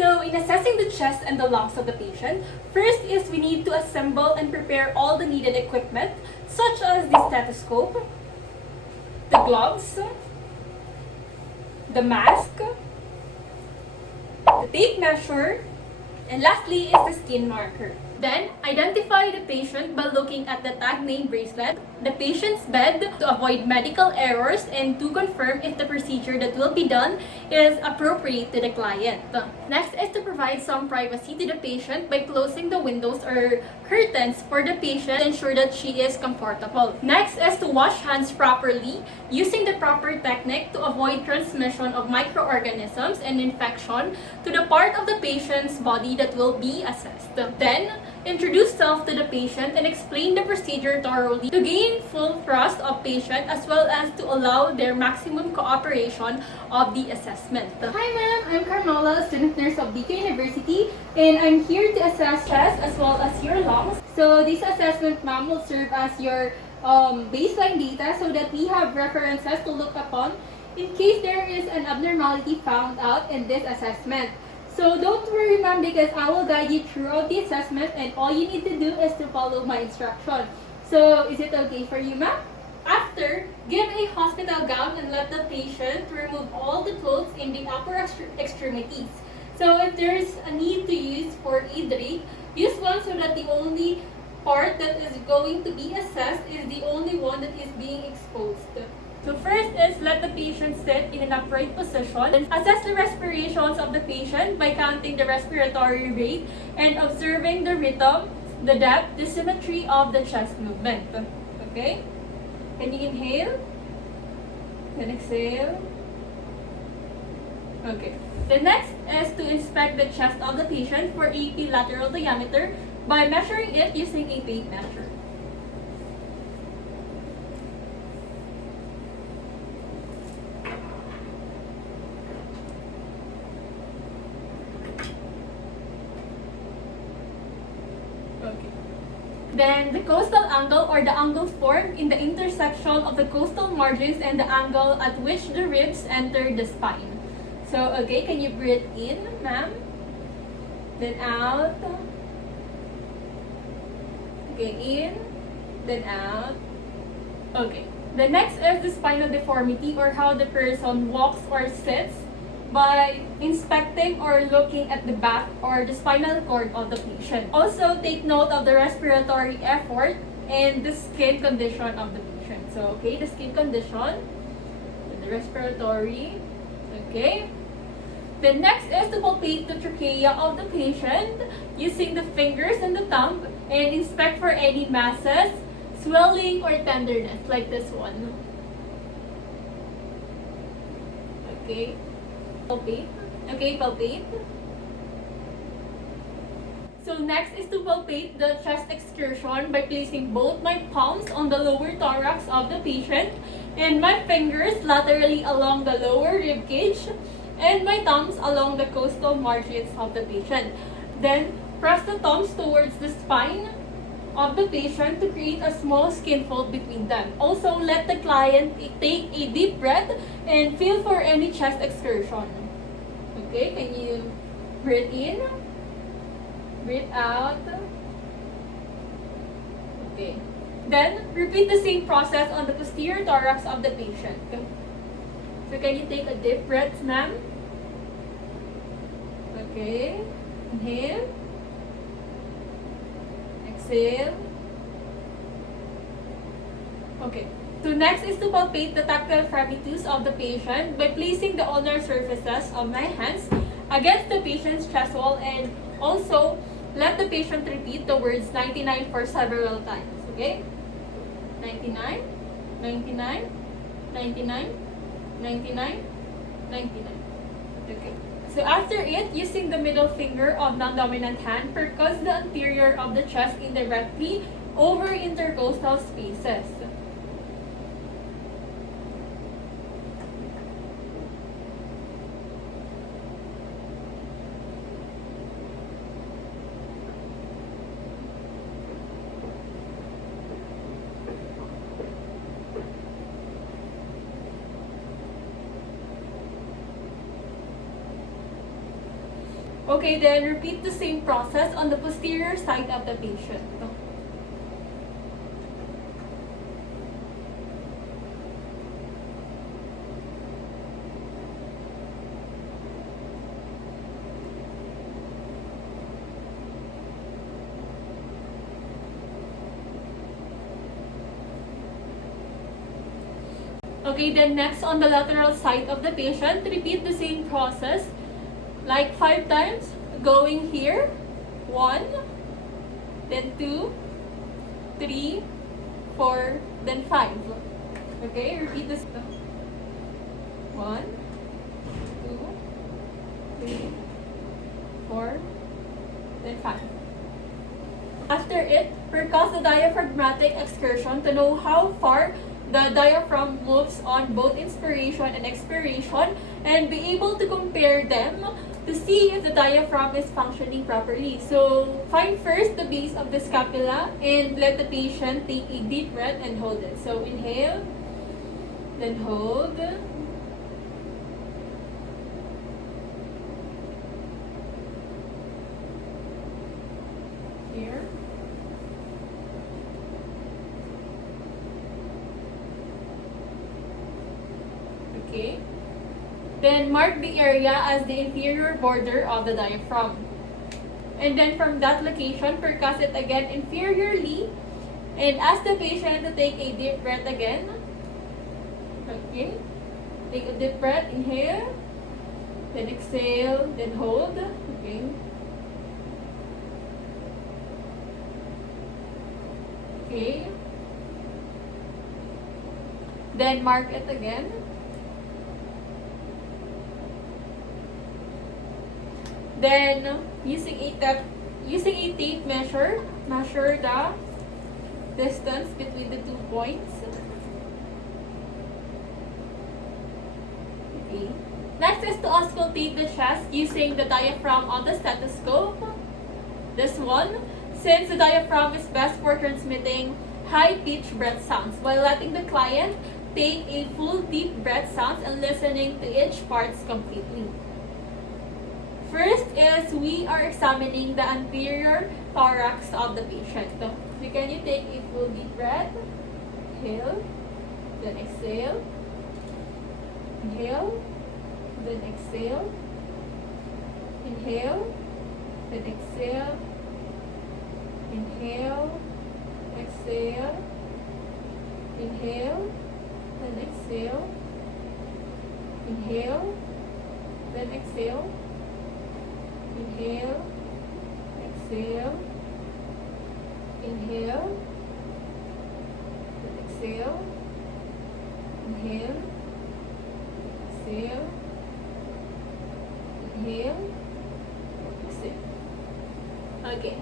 So in assessing the chest and the lungs of the patient, first is we need to assemble and prepare all the needed equipment such as the stethoscope, the gloves, the mask, the tape measure, and lastly is the skin marker. Then, identify the patient by looking at the tag name bracelet, the patient's bed to avoid medical errors and to confirm if the procedure that will be done is appropriate to the client. Next is to provide some privacy to the patient by closing the windows or curtains for the patient to ensure that she is comfortable. Next is to wash hands properly using the proper technique to avoid transmission of microorganisms and infection to the part of the patient's body that will be assessed. Then, introduce self to the patient and explain the procedure thoroughly to gain full trust of patient as well as to allow their maximum cooperation of the assessment. Hi ma'am, I'm Carmela, student nurse of BK University, and I'm here to assess chest as well as your lungs. So this assessment, ma'am, will serve as your baseline data so that we have references to look upon in case there is an abnormality found out in this assessment. So don't worry ma'am, because I will guide you throughout the assessment and all you need to do is to follow my instruction. So is it okay for you ma'am? After, give a hospital gown and let the patient remove all the clothes in the upper extremities. So if there is a need to use for a drape, use one so that the only part that is going to be assessed is the only one that is being exposed. So first is let the patient sit in an upright position. Then assess the respirations of the patient by counting the respiratory rate and observing the rhythm, the depth, the symmetry of the chest movement. Okay? Can you inhale? Then exhale. Okay. The next is to inspect the chest of the patient for AP lateral diameter by measuring it using a tape measure. Then the costal angle or the angle formed in the intersection of the costal margins and the angle at which the ribs enter the spine. So, okay, can you breathe in, ma'am? Then out. Okay, in. Then out. Okay. The next is the spinal deformity or how the person walks or sits by inspecting or looking at the back or the spinal cord of the patient. Also, take note of the respiratory effort and the skin condition of the patient. So, okay, the skin condition, the respiratory, okay. The next is to palpate the trachea of the patient using the fingers and the thumb and inspect for any masses, swelling, or tenderness like this one. Okay. Palpate. Okay, palpate. So next is to palpate the chest excursion by placing both my palms on the lower thorax of the patient and my fingers laterally along the lower rib cage and my thumbs along the costal margins of the patient. Then press the thumbs towards the spine of the patient to create a small skin fold between them. Also, let the client take a deep breath and feel for any chest excursion. Okay, can you breathe in? Breathe out. Okay. Then, repeat the same process on the posterior thorax of the patient. So, can you take a deep breath, ma'am? Okay. Inhale. Exhale. Okay. So next is to palpate the tactile fremitus of the patient by placing the ulnar surfaces of my hands against the patient's chest wall and also let the patient repeat the words 99 for several times. Okay? 99, 99, 99, 99, 99. Okay. So after it, using the middle finger of non-dominant hand, percuss the anterior of the chest indirectly over intercostal spaces. Okay, then repeat the same process on the posterior side of the patient. Okay, then next on the lateral side of the patient, repeat the same process like 5 times, going here, 1, then 2, 3, 4, then 5. Okay, repeat this. 1, 2, 3, 4, then 5. After it, percuss the diaphragmatic excursion to know how far the diaphragm moves on both inspiration and expiration, and be able to compare them to see if the diaphragm is functioning properly. So, find first the base of the scapula and let the patient take a deep breath and hold it. So, inhale, then hold. Here. Okay. Then mark the area as the inferior border of the diaphragm. And then from that location, percuss it again inferiorly. And ask the patient to take a deep breath again. Okay. Take a deep breath, inhale. Then exhale, then hold. Okay. Okay. Then mark it again. Then, using a tape measure the distance between the 2 points. Okay. Next is to auscultate the chest using the diaphragm of the stethoscope. This one, since the diaphragm is best for transmitting high-pitched breath sounds while letting the client take a full deep breath sounds and listening to each parts completely. First is we are examining the anterior thorax of the patient. So, can you take a full deep breath? Inhale, then exhale. Inhale, then exhale. Inhale, then exhale. Inhale, exhale. Inhale, then exhale. Inhale, then exhale. Inhale, exhale, inhale, then exhale, inhale, exhale, inhale, exhale. Okay.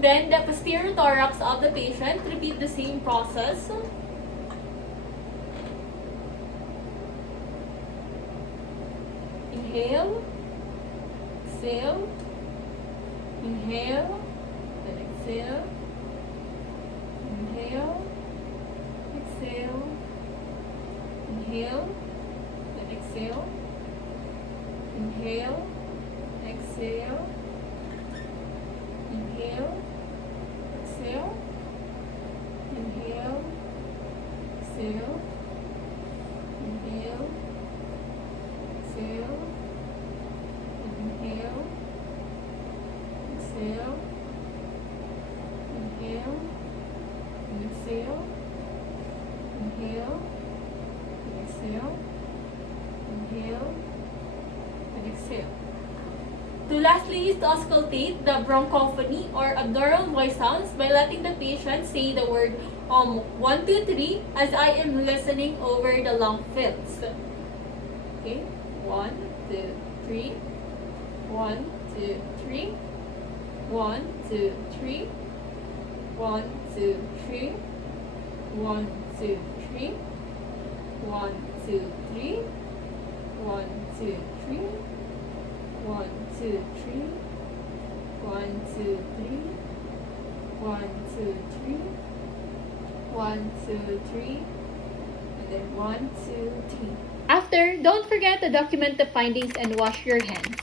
Then the posterior thorax of the patient, repeat the same process. Inhale, exhale, inhale, then exhale, inhale, exhale, inhale, then exhale, inhale, exhale, inhale, exhale, inhale, exhale, inhale, exhale, inhale, exhale, inhale, and exhale, inhale, and exhale, inhale, and exhale. To lastly is to auscultate the bronchophony or abdominal voice sounds by letting the patient say the word 1, 2, 3 as I am listening over the lung fills. Okay, 1, 2, 3. 1, 2, 3. 1, 2, 3. 1, 2, 3. 1, 2, 3. 1, 2, 3. 1, 2, 3. 1, 2, 3. 1, 2, 3. 1, 2, 3. 1, 2, 3. And then 1, 2, 3. After, don't forget to document the findings and wash your hands.